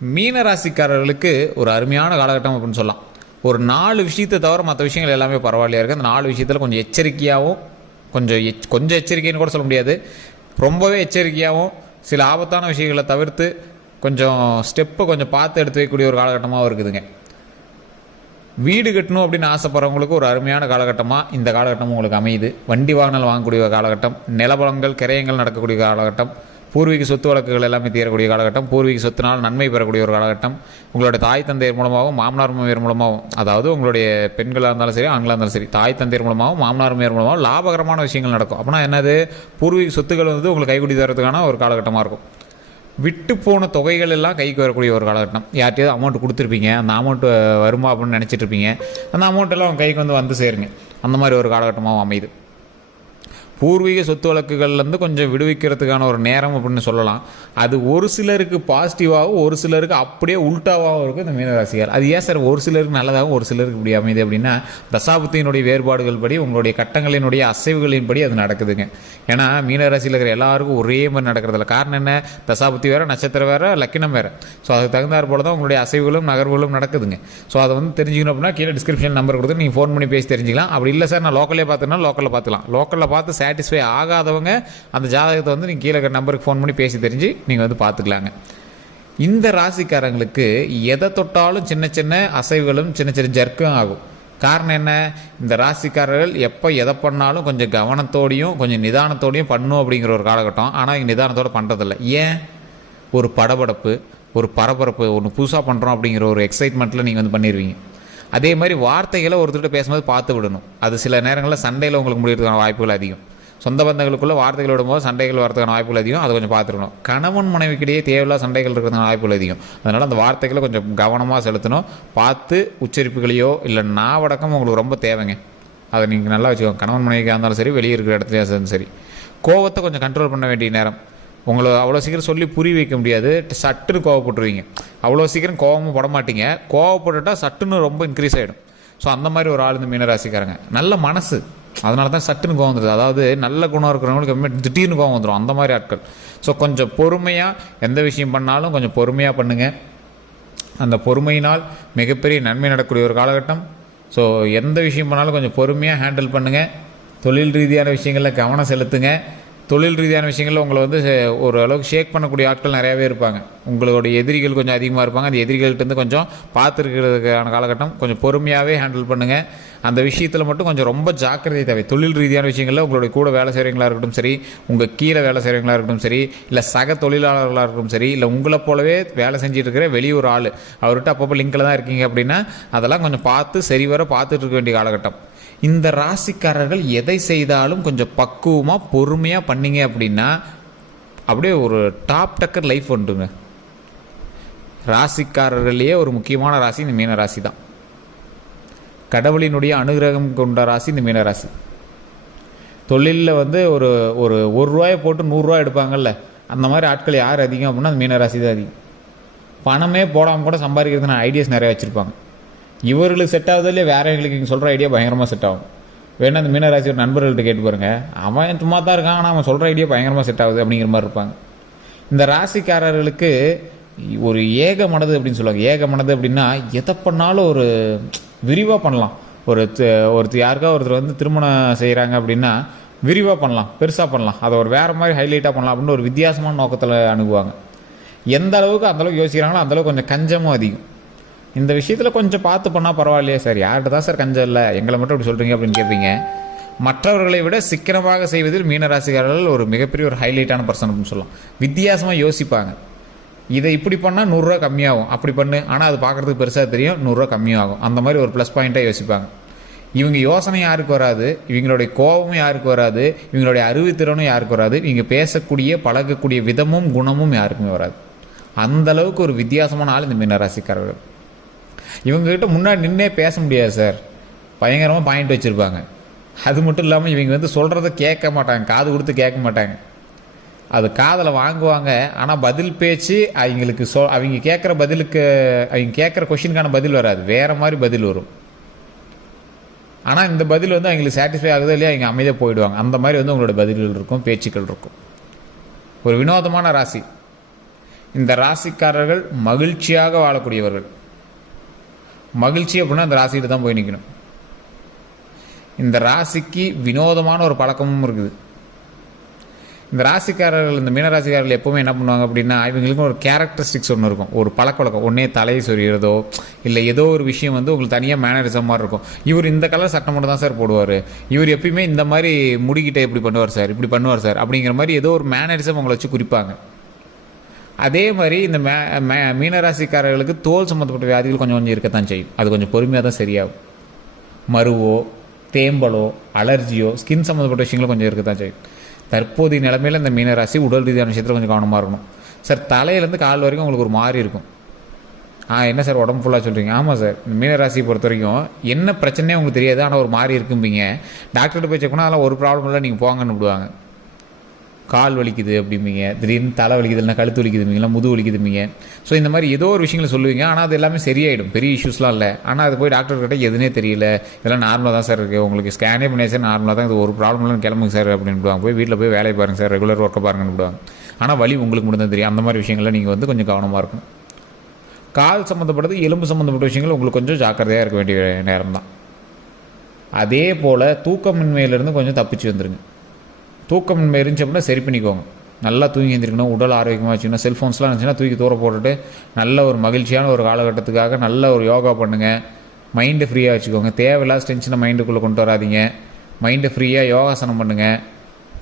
மீன ராசிக்காரர்களுக்கு ஒரு அருமையான காலகட்டம் அப்படின்னு சொல்லலாம். ஒரு நாலு விஷயத்தை தவிர மற்ற விஷயங்கள் எல்லாமே பரவாயில்லையா இருக்குது அந்த நாலு விஷயத்தில் கொஞ்சம் எச்சரிக்கையாகவும் கொஞ்சம் எச் கொஞ்சம் எச்சரிக்கைன்னு கூட சொல்ல முடியாது. ரொம்பவே எச்சரிக்கையாகவும் சில ஆபத்தான விஷயங்களை தவிர்த்து கொஞ்சம் ஸ்டெப்பை கொஞ்சம் பார்த்து எடுத்து வைக்கக்கூடிய ஒரு காலகட்டமாகவும் இருக்குதுங்க. வீடு கட்டணும் அப்படின்னு ஆசைப்படுறவங்களுக்கு ஒரு அருமையான காலகட்டமாக இந்த காலகட்டம் உங்களுக்கு அமையுது. வண்டி வாகனம் வாங்கக்கூடிய காலகட்டம். நிலபலங்கள் கிரயங்கள் நடக்கக்கூடிய காலகட்டம். பூர்வீக சொத்து வழக்குகள் எல்லாமே தீரக்கூடிய காலகட்டம். பூர்வீக சொத்துனால் நன்மை பெறக்கூடிய ஒரு காலகட்டம். உங்களுடைய தாய் தந்தையர் மூலமாகவும் மாமனார் மாமியார் மூலமாகவும் அதாவது உங்களுடைய பெண்களாக இருந்தாலும் சரி ஆண்களாக இருந்தாலும் சரி தாய் தந்தையர் மூலமாகவும் மாமனார் மாமியார் மூலமாகவும் லாபகரமான விஷயங்கள் நடக்கும். அப்படின்னா என்னது? பூர்வீக சொத்துக்கள் வந்து உங்களுக்கு கைக்குடி தரத்துக்கான ஒரு காலகட்டமாக இருக்கும். விட்டு போன தொகைகள் எல்லாம் கைக்கு வரக்கூடிய ஒரு காலகட்டம். யார்ட்டையாவது அமௌண்ட் கொடுத்துருப்பீங்க. அந்த அமௌண்ட் வருமா அப்படின்னு நினச்சிட்டு இருப்பீங்க. அந்த அமௌண்ட் எல்லாம் கைக்கு வந்து வந்து சேருங்க. அந்த மாதிரி ஒரு காலகட்டமாகவும் அமையுது. பூர்வீக சொத்து வழக்குகள்லேருந்து கொஞ்சம் விடுவிக்கிறதுக்கான ஒரு நேரம் அப்படின்னு சொல்லலாம். அது ஒரு சிலருக்கு பாசிட்டிவாகவும் ஒரு சிலருக்கு அப்படியே உல்ட்டாவாகவும் இருக்கும் இந்த மீனராசிகள் அது ஏன் சார் ஒரு சிலருக்கு நல்லதாகவும் ஒரு சிலருக்கு இப்படி அமையுது அப்படின்னா தசாபுத்தியினுடைய வேறுபாடுகள் படி உங்களுடைய கட்டங்களினுடைய அசைவுகளின் படி அது நடக்குதுங்க. ஏன்னா மீனராசியில் இருக்கிற எல்லாருக்கும் ஒரே மாதிரி நடக்கிறதில்ல. காரணம் என்ன? தசாபத்தி வேற நட்சத்திரம் வேற லக்கினம் வேற. ஸோ அதுக்கு தகுந்தாற் போல தான் உங்களுடைய அசைவுகளும் நகர்வுகளும் நடக்குதுங்க. ஸோ அதை வந்து தெரிஞ்சுக்கணும் அப்படின்னா கீழே டிஸ்கிரிப்ஷன் நம்பர் கொடுத்து நீங்கள் ஃபோன் பண்ணி பேசி தெரிஞ்சுக்கலாம். அப்படி இல்லை சார் நான் லோக்கலே பார்த்துனா லோக்கலில் பார்த்துக்கலாம். லோக்கலில் பார்த்து சாட்டிஸ்ஃபை ஆகாதவங்க அந்த ஜாதகத்தை வந்து நீங்கள் கீழே நம்பருக்கு ஃபோன் பண்ணி பேசி தெரிஞ்சு நீங்கள் வந்து பார்த்துக்கலாங்க இந்த ராசிக்காரங்களுக்கு எதை தொட்டாலும் சின்ன சின்ன அசைவுகளும் சின்ன சின்ன ஜர்க்கும் ஆகும். காரணம் என்ன? இந்த ராசிக்காரர்கள் எப்போ எதை பண்ணாலும் கொஞ்சம் கவனத்தோடையும் கொஞ்சம் நிதானத்தோடையும் பண்ணும் அப்படிங்கிற ஒரு காலகட்டம். ஆனால் இங்கே நிதானத்தோடு பண்ணுறதில்ல ஏன்? ஒரு படபடப்பு ஒரு பரபரப்பு ஒன்று புதுசாக பண்ணுறோம் அப்படிங்கிற ஒரு எக்ஸைட்மெண்ட்டில் நீங்கள் வந்து பண்ணிடுவீங்க அதே மாதிரி வார்த்தைகளை ஒருத்தர்கிட்ட பேசும்போது பார்த்து விடணும். அது சில நேரங்களில் சண்டையில் உங்களுக்கு முடியறதுக்கான வாய்ப்புகள் அதிகம். சொந்த பந்தங்களுக்குள்ள வார்த்தைகள் விடும்போது சண்டைகள் வரதுக்கான வாய்ப்புகள் அதிகம். அதை கொஞ்சம் பார்த்துக்கணும். கணவன் மனைவிக்கிடையே தேவையில்லாத சண்டைகள் இருக்கிறதுக்கான வாய்ப்புகள் அதிகம். அதனால் அந்த வார்த்தைகளை கொஞ்சம் கவனமாக செலுத்தணும். பார்த்து உச்சரிப்புகளையோ இல்லை நாவடக்கம் உங்களுக்கு ரொம்ப தேவைங்க. அதை நீங்கள் நல்லா வச்சுக்கோங்க. கணவன் மனைவிக்காக இருந்தாலும் சரி வெளியே இருக்கிற இடத்துலையும் இருந்தாலும் சரி. கோவத்தை கொஞ்சம் கண்ட்ரோல் பண்ண வேண்டிய நேரம். உங்களை அவ்வளோ சீக்கிரம் சொல்லி புரிய வைக்க முடியாது. சட்டுன்னு கோவப்பட்டுருவீங்க. அவ்வளோ சீக்கிரம் கோவமும் பட மாட்டீங்க. கோவப்பட்டுட்டால் சட்டுன்னு ரொம்ப இன்க்ரீஸ் ஆகிடும் ஸோ அந்த மாதிரி ஒரு ஆள் இந்த மீனராசிக்காரங்க. நல்ல மனசு. அதனால தான் சட்டுன்னு கோவம் வந்துடுது அதாவது நல்ல குணம் இருக்கிறவங்களுக்கு எப்பவுமே திடீர்னு கோவம் வந்துடும் அந்த மாதிரி ஆட்கள். ஸோ கொஞ்சம் பொறுமையாக எந்த விஷயம் பண்ணாலும் கொஞ்சம் பொறுமையாக பண்ணுங்கள் அந்த பொறுமையினால் மிகப்பெரிய நன்மை நடக்கக்கூடிய ஒரு காலகட்டம். ஸோ எந்த விஷயம் பண்ணாலும் கொஞ்சம் பொறுமையாக ஹேண்டில் பண்ணுங்கள் தொழில் ரீதியான விஷயங்களில் கவனம் செலுத்துங்க. தொழில் ரீதியான விஷயங்களில் உங்களை வந்து ஒரு அளவுக்கு ஷேக் பண்ணக்கூடிய ஆட்கள் நிறையாவே இருப்பாங்க. உங்களுடைய எதிரிகள் கொஞ்சம் அதிகமாக இருப்பாங்க. அந்த எதிரிகள்கிட்ட கொஞ்சம் பார்த்துருக்கிறதுக்கான காலகட்டம் கொஞ்சம் பொறுமையாகவே ஹேண்டில் பண்ணுங்கள் அந்த விஷயத்தில் மட்டும் கொஞ்சம் ரொம்ப ஜாக்கிரதை தேவை. தொழில் ரீதியான விஷயங்களில் உங்களுடைய கூட வேலை செய்கிறவங்களா இருக்கட்டும் சரி உங்கள் கீழே வேலை செய்கிறவங்களா இருக்கட்டும் சரி இல்லை சக தொழிலாளர்களாக இருக்கட்டும் சரி இல்லை உங்களை போலவே வேலை செஞ்சுட்டு இருக்கிற வெளியூர் ஆள் அவர்கிட்ட அப்பப்போ லிங்கில் தான் இருக்கீங்க அப்படின்னா அதெல்லாம் கொஞ்சம் பார்த்து சரிவர பார்த்துட்டு இருக்க வேண்டிய காலகட்டம். இந்த ராசிக்காரர்கள் எதை செய்தாலும் கொஞ்சம் பக்குவமாக பொறுமையாக பண்ணிங்க அப்படின்னா அப்படியே ஒரு டாப் டக்கர் லைஃப் உண்டுங்க. ராசிக்காரர்களையே ஒரு முக்கியமான ராசி இந்த மீன ராசி தான். கடவுளினுடைய அனுகிரகம் கொண்ட ராசி இந்த மீன ராசி. தொழிலில் வந்து ஒரு ஒரு ஒரு ரூபாயை போட்டு நூறுரூவா எடுப்பாங்கல்ல அந்த மாதிரி ஆட்கள் யார் அதிகம் அப்படின்னா அந்த மீன ராசி தான் அதிகம். பணமே போடாமல் கூட சம்பாதிக்கிறதுனா ஐடியாஸ் நிறைய வச்சுருப்பாங்க. இவர்களுக்கு செட் ஆகுதல்ல வேற எங்களுக்கு நீங்கள் சொல்கிற ஐடியா பயங்கரமாக செட் ஆகும். வேணா அந்த மீனராசி ஒரு நண்பர்கள்ட்ட கேட்டு பாருங்கள் அவன் சும்மா தான் இருக்கான் ஆனால் அவன் சொல்கிற ஐடியா பயங்கரமாக செட் ஆகுது அப்படிங்கிற மாதிரி இருப்பாங்க. இந்த ராசிக்காரர்களுக்கு ஒரு ஏக மனது அப்படின்னு சொல்லுவாங்க. ஏக மனது அப்படின்னா எதை பண்ணாலும் ஒரு விரிவாக பண்ணலாம். ஒரு ஒருத்தர் யாருக்கா ஒருத்தர் வந்து திருமணம் செய்கிறாங்க அப்படின்னா விரிவாக பண்ணலாம் பெருசாக பண்ணலாம். அதை ஒரு வேறு மாதிரி ஹைலைட்டாக பண்ணலாம் அப்படின்னு ஒரு வித்தியாசமான நோக்கத்தில் அணுகுவாங்க. எந்த அளவுக்கு அந்தளவுக்கு யோசிக்கிறாங்களோ அந்தளவுக்கு கொஞ்சம் கஞ்சமும் அதிகம். இந்த விஷயத்தில் கொஞ்சம் பார்த்து பண்ணால் பரவாயில்லையே சார். யார்கிட்ட தான் சார் கஞ்சம் இல்லை? எங்களை மட்டும் இப்படி சொல்கிறீங்க அப்படின்னு கேட்பீங்க மற்றவர்களை விட சிக்கனமாக செய்வதில் மீனராசிக்காரர்கள் ஒரு மிகப்பெரிய ஒரு ஹைலைட்டான பர்சன் அப்படின்னு சொல்லலாம். வித்தியாசமாக யோசிப்பாங்க. இதை இப்படி பண்ணால் நூறுரூவா கம்மியாகும். அப்படி பண்ணு. ஆனால் அது பார்க்குறதுக்கு பெருசாக தெரியும். நூறுரூவா கம்மியாகும். அந்த மாதிரி ஒரு ப்ளஸ் பாயிண்ட்டாக யோசிப்பாங்க. இவங்க யோசனை யாருக்கு வராது? இவங்களுடைய கோபமும் யாருக்கு வராது? இவங்களுடைய அறிவுத்திறனும் யாருக்கு வராது? இவங்க பேசக்கூடிய பழகக்கூடிய விதமும் குணமும் யாருக்குமே வராது. அந்தளவுக்கு ஒரு வித்தியாசமான ஆள் இந்த மீனராசிக்காரர்கள் இவங்ககிட்ட முன்னாடி நின்னே பேச முடியாது சார். பயங்கரமாக பாயிண்ட் வச்சுருப்பாங்க. அது மட்டும் இல்லாமல் இவங்க வந்து சொல்கிறத கேட்க மாட்டாங்க காது கொடுத்து கேட்க மாட்டாங்க. அது காதில் வாங்குவாங்க ஆனால் பதில் பேச்சு அவங்களுக்கு சொ அவங்க கேட்குற பதிலுக்கு அவங்க கேட்குற கொஷினுக்கான பதில் வராது. வேறு மாதிரி பதில் வரும். ஆனால் இந்த பதில் வந்து அவங்களுக்கு சாட்டிஸ்ஃபை ஆகுதோ இல்லையா அவங்க அமைதியாக போயிடுவாங்க. அந்த மாதிரி வந்து உங்களோட பதில்கள் இருக்கும் பேச்சுக்கள் இருக்கும். ஒரு வினோதமான ராசி. இந்த ராசிக்காரர்கள் மகிழ்ச்சியாக வாழக்கூடியவர்கள். மகிழ்ச்சி அப்படின்னா அந்த ராசிகிட்ட தான் போய் நிற்கணும் இந்த ராசிக்கு வினோதமான ஒரு பழக்கமும் இருக்குது. இந்த ராசிக்காரர்கள் இந்த மீனராசிக்காரர்கள் எப்பவுமே என்ன பண்ணுவாங்க அப்படின்னா இவங்களுக்கும் ஒரு கேரக்டரிஸ்டிக்ஸ் ஒன்று இருக்கும். ஒரு பழக்கவழக்கம் ஒன்றே தலையை சொறிகிறதோ இல்லை ஏதோ ஒரு விஷயம் வந்து உங்களுக்கு தனியாக மேனரிசம் மாதிரி இருக்கும். இவர் இந்த கலர் சட்டம் மட்டும் தான் சார் போடுவார். இவர் எப்பயுமே இந்த மாதிரி முடிக்கிட்ட இப்படி பண்ணுவார் சார் இப்படி பண்ணுவார் சார் அப்படிங்கிற மாதிரி ஏதோ ஒரு மேனரிசம் உங்களை வச்சு குறிப்பாங்க. அதே மாதிரி இந்த மே மே மீனராசிக்காரர்களுக்கு தோல் சம்மந்தப்பட்ட வியாதிகள் கொஞ்சம் கொஞ்சம் இருக்கத்தான் செய்யும். அது கொஞ்சம் பொறுமையாக தான் சரியாகும். மருவோ தேம்பலோ அலர்ஜியோ ஸ்கின் சம்மந்தப்பட்ட விஷயங்களும் கொஞ்சம் இருக்கத்தான் செய்யும். தற்போதைய நிலமையில் இந்த மீனராசி உடல் ரீதியான விஷயத்தில் கொஞ்சம் கவனமாக இருக்கணும். சார் தலையிலேருந்து கால் வரைக்கும் உங்களுக்கு ஒரு மாதிரி இருக்கும். ஆ என்ன சார் உடம்பு ஃபுல்லாக சொல்கிறீங்க ஆமாம் சார் மீனராசியை பொறுத்த வரைக்கும் என்ன பிரச்சனையே உங்களுக்கு தெரியாது ஆனால் ஒரு மாதிரி இருக்கும்பீங்க. டாக்டர்கிட்ட போய் செக் பண்ணால் அதெல்லாம் ஒரு ப்ராப்ளம் இல்லை நீங்கள் போங்கன்னு விடுவாங்க. கால் வலிக்குது அப்படிம்பீங்க. திடீர்னு தலை வலிக்குது இல்லைனா கழுத்து வலிக்குதும்பீங்க முது வலிக்குதும்பீங்க. ஸோ இந்த மாதிரி ஏதோ ஒரு விஷயங்களை சொல்லுவீங்க. ஆனால் அது எல்லாமே சரியாயிடும். பெரிய இஷ்யூஸ்லாம் இல்லை. ஆனால் அது போய் டாக்டர் கிட்ட எதுனே தெரியல. இதெல்லாம் நார்மலாக தான் சார் இருக்குது உங்களுக்கு ஸ்கேனே பண்ணியா சார் நார்மலாக தான். இது ஒரு ப்ராப்ளம் இல்லைன்னு கிளம்புங்க சார் அப்படின்னு போய் வீட்டில் போய் வேலையை பாருங்கள் சார் ரெகுலர் ஒர்க்கை பாருங்கன்னு விடுவாங்க. ஆனால் வலி உங்களுக்கு மட்டும் தான் தெரியும். அந்த மாதிரி விஷயங்கள்லாம் நீங்கள் வந்து கொஞ்சம் கவனமாக இருக்கும் கால் சம்மந்தப்பட்டது எலும்பு சம்மந்தப்பட்ட விஷயங்கள் உங்களுக்கு கொஞ்சம் ஜாக்கிரதையாக இருக்க வேண்டிய நேரம் தான் அதே போல் தூக்கமின்மையிலேருந்து கொஞ்சம் தப்பிச்சு வந்துருங்க. தூக்கம் இருந்துச்சு சரி பண்ணிக்கோங்க. நல்லா தூங்கி எழுந்திரிக்கணும் உடல் ஆரோக்கியமாக வச்சுக்கணும். செல்ஃபோன்ஸ்லாம் இருந்துச்சுன்னா தூக்கி தூர போட்டுட்டு நல்ல ஒரு மகிழ்ச்சியான ஒரு காலகட்டத்துக்காக நல்ல ஒரு யோகா பண்ணுங்கள் மைண்டு ஃப்ரீயாக வச்சுக்கோங்க. தேவையில்லாத டென்ஷனை மைண்டுக்குள்ளே கொண்டு வராதீங்க. மைண்டு ஃப்ரீயாக யோகாசனம் பண்ணுங்கள்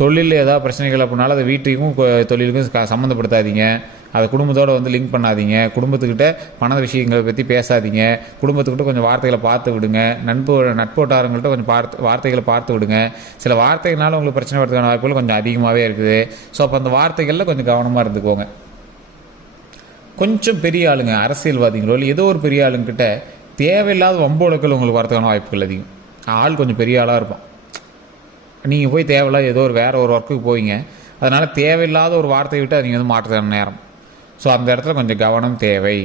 தொழிலில் ஏதாவது பிரச்சனைகள் அப்படின்னாலும் அதை வீட்டுக்கும் தொழிலுக்கும் சம்மந்தப்படுத்தாதீங்க. அதை குடும்பத்தோடு வந்து லிங்க் பண்ணாதீங்க. குடும்பத்துக்கிட்ட பண விஷயங்களை பற்றி பேசாதீங்க. குடும்பத்துக்கிட்ட கொஞ்சம் வார்த்தைகளை பார்த்து விடுங்க. நட்பு நட்போட்டாரங்கள்ட்ட கொஞ்சம் பார்த்து வார்த்தைகளை பார்த்து விடுங்க. சில வார்த்தைகள்னால உங்களுக்கு பிரச்சனை வரதுக்கான வாய்ப்புகள் கொஞ்சம் அதிகமாகவே இருக்குது. ஸோ அப்போ அந்த வார்த்தைகளில் கொஞ்சம் கவனமாக இருந்துக்கோங்க. கொஞ்சம் பெரிய ஆளுங்க அரசியல்வாதிகளோ இல்லை ஏதோ ஒரு பெரிய ஆளுங்கிட்ட தேவையில்லாத வம்போடுக்கள் உங்களுக்கு வரதுக்கான வாய்ப்புகள் அதிகம். ஆள் கொஞ்சம் பெரிய ஆளாக இருப்பான். நீங்கள் போய் தேவையில்லாத ஏதோ ஒரு வேறு ஒரு ஒர்க்குக்கு போவீங்க. அதனால் தேவையில்லாத ஒரு வார்த்தையை விட்டு அதை நீங்கள் வந்து மாற்றுதான நேரம். ஸோ அந்த இடத்துல கொஞ்சம் கவனம் தேவை.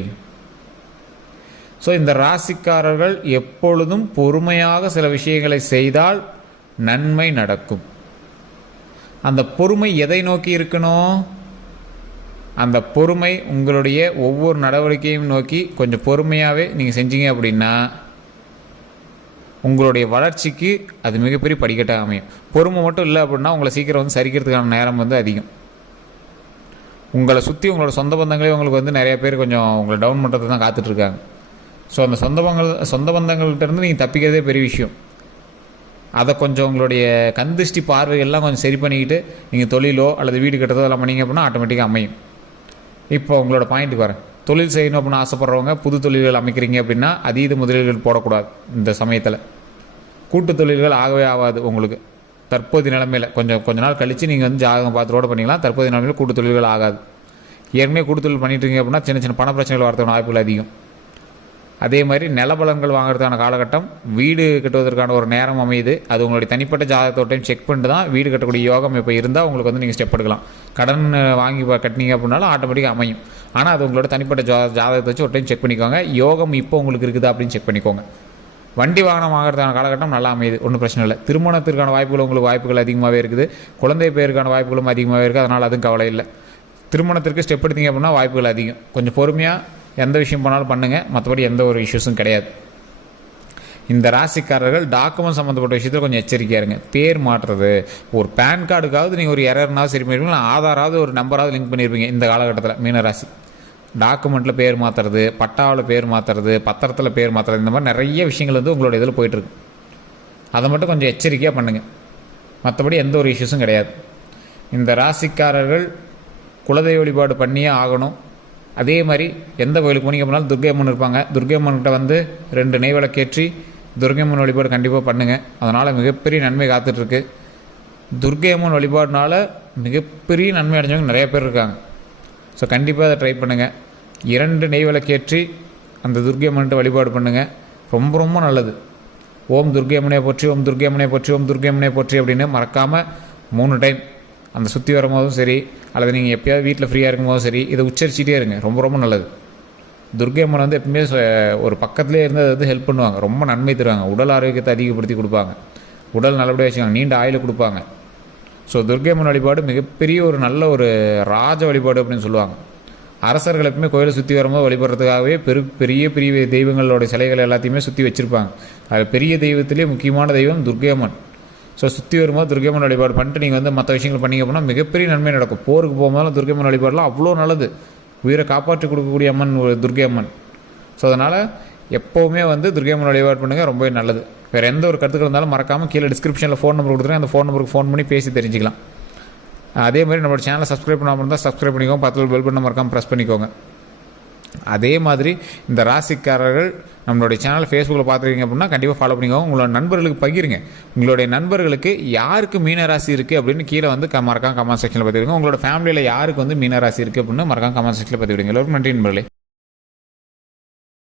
ஸோ இந்த ராசிக்காரர்கள் எப்பொழுதும் பொறுமையாக சில விஷயங்களை செய்தால் நன்மை நடக்கும். அந்த பொறுமை எதை நோக்கி இருக்கணும் அந்த பொறுமை உங்களுடைய ஒவ்வொரு நடவடிக்கையும் நோக்கி கொஞ்சம் பொறுமையாகவே நீங்கள் செஞ்சீங்க அப்படின்னா உங்களுடைய வளர்ச்சிக்கு அது மிகப்பெரிய படிக்கட்டாக அமையும். பொறுமை மட்டும் இல்லை அப்படின்னா உங்களை சீக்கிரம் வந்து சரிக்கிறதுக்கான நேரம் வந்து அதிகம். உங்களை சுற்றி உங்களோட சொந்த பந்தங்களே உங்களுக்கு வந்து நிறைய பேர் கொஞ்சம் உங்களை டவுன் பண்ணுறது தான் காத்துட்ருக்காங்க. ஸோ அந்த சொந்த பங்கள் சொந்த பந்தங்கள்கிட்ட இருந்து நீங்கள் தப்பிக்கிறதே பெரிய விஷயம். அதை கொஞ்சம் உங்களுடைய கந்திஷ்டி பார்வைகள்லாம் கொஞ்சம் சரி பண்ணிக்கிட்டு நீங்கள் தொழிலோ அல்லது வீடு கட்டுறதோ எல்லாம் பண்ணிங்க அப்படின்னா ஆட்டோமேட்டிக்காக அமையும். இப்போ உங்களோட பாயிண்ட்டுக்கு வரேன். தொழில் செய்யணும் அப்படின்னு ஆசைப்படுறவங்க புது தொழில்கள் அமைக்கிறீங்க அப்படின்னா அதீத முதலீடுகள் போடக்கூடாது இந்த சமயத்தில். கூட்டு தொழில்கள் ஆகவே ஆகாது உங்களுக்கு. தற்போதைய நிலைமையில் கொஞ்சம் கொஞ்ச நாள் கழித்து நீங்கள் வந்து ஜாதகம் பார்த்து ரோட பண்ணிக்கலாம். தற்போதைய நிலைமையில் கூட்டு தொழில்கள் ஆகாது. ஏற்கனவே கூட்டு தொழில் பண்ணிட்டு இருக்கீங்க அப்படின்னா சின்ன சின்ன பண பிரச்சனைகள் வரதுக்கான வாய்ப்புகள் அதிகம். அதே மாதிரி நிலபலன்கள் வாங்குறதுக்கான காலகட்டம் வீடு கட்டுவதற்கான ஒரு நேரம் அமையுது. அது உங்களுடைய தனிப்பட்ட ஜாதகத்தோட்டையும் செக் பண்ணிட்டு தான் வீடு கட்டக்கூடிய யோகம் இப்போ இருந்தால் உங்களுக்கு வந்து நீங்கள் ஸ்டெப் எடுக்கலாம். கடன் வாங்கி கட்டினீங்க அப்படின்னாலும் ஆட்டோமேட்டிக்காக அமையும். ஆனால் அது உங்களோட தனிப்பட்ட ஜா ஜாதகத்தை வச்சு ஒரு டைம் செக் பண்ணிக்கோங்க. யோகம் இப்போ உங்களுக்கு இருக்குதா அப்படின்னு செக் பண்ணிக்கோங்க. வண்டி வாகனம் வாங்குறதுக்கான காலகட்டம் நல்லா அமையுது. ஒன்றும் பிரச்சனை இல்லை. திருமணத்திற்கான வாய்ப்புகள் உங்களுக்கு வாய்ப்புகள் அதிகமாகவே இருக்குது. குழந்தை பேருக்கான வாய்ப்புகளும் அதிகமாகவே இருக்குது அதனால் அதுவும் கவலை இல்லை. திருமணத்திற்கு ஸ்டெப் எடுத்தீங்க அப்படின்னா வாய்ப்புகள் அதிகம். கொஞ்சம் பொறுமையாக எந்த விஷயம் போனாலும் பண்ணுங்கள் மற்றபடி எந்த ஒரு இஷ்யூஸும் கிடையாது. இந்த ராசிக்காரர்கள் டாக்குமெண்ட் சம்மந்தப்பட்ட விஷயத்தில் கொஞ்சம் எச்சரிக்கையாக இருங்க. பேர் மாற்றுறது. ஒரு பேன் கார்டுக்காவது நீங்கள் ஒரு எரர்னாவது சரி பண்ணிருப்பீங்க ஆதாராவது ஒரு நம்பராவது லிங்க் பண்ணியிருப்பீங்க இந்த காலகட்டத்தில் மீனராசி டாக்குமெண்ட்டில் பேர் மாற்றுறது பட்டாவில் பேர் மாற்றுறது பத்திரத்தில் பேர் மாற்றுறது இந்த மாதிரி நிறைய விஷயங்கள் வந்து உங்களோட இதில் போயிட்டுருக்கு அதை மட்டும் கொஞ்சம் எச்சரிக்கையாக பண்ணுங்கள் மற்றபடி எந்த ஒரு இஷ்யூஸும் கிடையாது. இந்த ராசிக்காரர்கள் குலதெய்வ வழிபாடு பண்ணியே ஆகணும். அதே மாதிரி எந்த கோயிலுக்கு போனீங்க போனாலும் துர்கை அம்மன் இருப்பாங்க. துர்கை அம்மன்கிட்ட வந்து ரெண்டு நெய் விளக்கேற்றி துர்க்கை அம்மன் வழிபாடு கண்டிப்பாக பண்ணுங்கள் அதனால் மிகப்பெரிய நன்மை காத்துட்ருக்கு. துர்கை அம்மன் வழிபாடுனால மிகப்பெரிய நன்மை அடைஞ்சவங்க நிறைய பேர் இருக்காங்க. ஸோ கண்டிப்பாக அதை ட்ரை பண்ணுங்கள் இரண்டு நெய் விளக்கேற்றி அந்த துர்கை அம்மன்கிட்ட வழிபாடு பண்ணுங்கள் ரொம்ப ரொம்ப நல்லது. ஓம் துர்கை அம்மனை போற்றி ஓம் துர்கை அம்மனை போற்றி ஓம் துர்கை அம்மனை போற்றி அப்படின்னு மறக்காமல் மூணு டைம் அந்த சுற்றி வரும்போதும் சரி அல்லது நீங்கள் எப்பயாவது வீட்டில் ஃப்ரீயாக இருக்கும்போதும் சரி இதை உச்சரிச்சிட்டே இருங்க. ரொம்ப ரொம்ப நல்லது. துர்க்கை அம்மன் வந்து எப்பவுமே ஒரு பக்கத்துலேயே இருந்து அதை வந்து ஹெல்ப் பண்ணுவாங்க. ரொம்ப நன்மை தருவாங்க. உடல் ஆரோக்கியத்தை அதிகப்படுத்தி கொடுப்பாங்க. உடல் நல்லபடியாக வச்சுக்காங்க. நீண்ட ஆயில் கொடுப்பாங்க. ஸோ துர்க்கை அம்மன் வழிபாடு மிகப்பெரிய ஒரு நல்ல ஒரு ராஜ வழிபாடு அப்படின்னு சொல்லுவாங்க. அரசர்கள் எப்பவுமே கோயிலை சுற்றி வரும்போது வழிபடுறதுக்காகவே பெரு பெரிய பெரிய தெய்வங்களோட சிலைகள் எல்லாத்தையுமே சுற்றி வச்சுருப்பாங்க. அது பெரிய தெய்வத்திலே முக்கியமான தெய்வம் துர்க்கையம்மன் ஸோ சுற்றி வரும்போது துர்கைமன் வழிபாடு பண்ணிட்டு நீங்கள் வந்து மற்ற விஷயங்கள் பண்ணிங்க அப்படின்னா மிகப்பெரிய நன்மை நடக்கும். போருக்கு போகும்போது துர்கைமன் வழிபாடுலாம் அவ்வளோ நல்லது. உயிரை காப்பாற்றி கொடுக்கக்கூடிய அம்மன் ஒரு துர்க்கை அம்மன். ஸோ அதனால் எப்போவுமே வந்து துர்க்கையம்மன் வழிபாடு பண்ணுங்கள் ரொம்பவே நல்லது. வேறு எந்த ஒரு கருத்துக்கள் இருந்தாலும் மறக்காமல் கீழே டிஸ்கிரிப்ஷனில் ஃபோன் நம்பர் கொடுத்துருக்கேன் அந்த ஃபோன் நம்பருக்கு ஃபோன் பண்ணி பேசி தெரிஞ்சிக்கலாம். அதே மாதிரி நம்மளோட சேனலை சப்ஸ்கிரைப் பண்ணாமல் இருந்தால் சப்ஸ்கிரைப் பண்ணிக்கோங்க. பக்கத்தில் பெல் பண்ண மறக்காமல் ப்ரெஸ் பண்ணிக்கோங்க. அதே மாதிரி இந்த ராசிக்காரர்கள் நம்மளுடைய சேனல் ஃபேஸ்புக்கில் பார்த்துருக்கீங்க அப்படின்னா கண்டிப்பாக ஃபாலோ பண்ணிக்கோங்க. உங்களோட நண்பர்களுக்கு பகிருங்க. உங்களுடைய நண்பர்களுக்கு யாருக்கு மீன ராசி இருக்குது அப்படின்னு கீழே வந்து மறக்காம கமெண்ட் செக்ஷனில் பதிவிடுங்க. உங்களோட ஃபேமிலியில் யாருக்கு வந்து மீனராசி இருக்குது அப்படின்னு மறக்காம கமெண்ட் செக்ஷனில் பார்த்துருங்க எல்லோரும் நன்றி நண்பர்களே.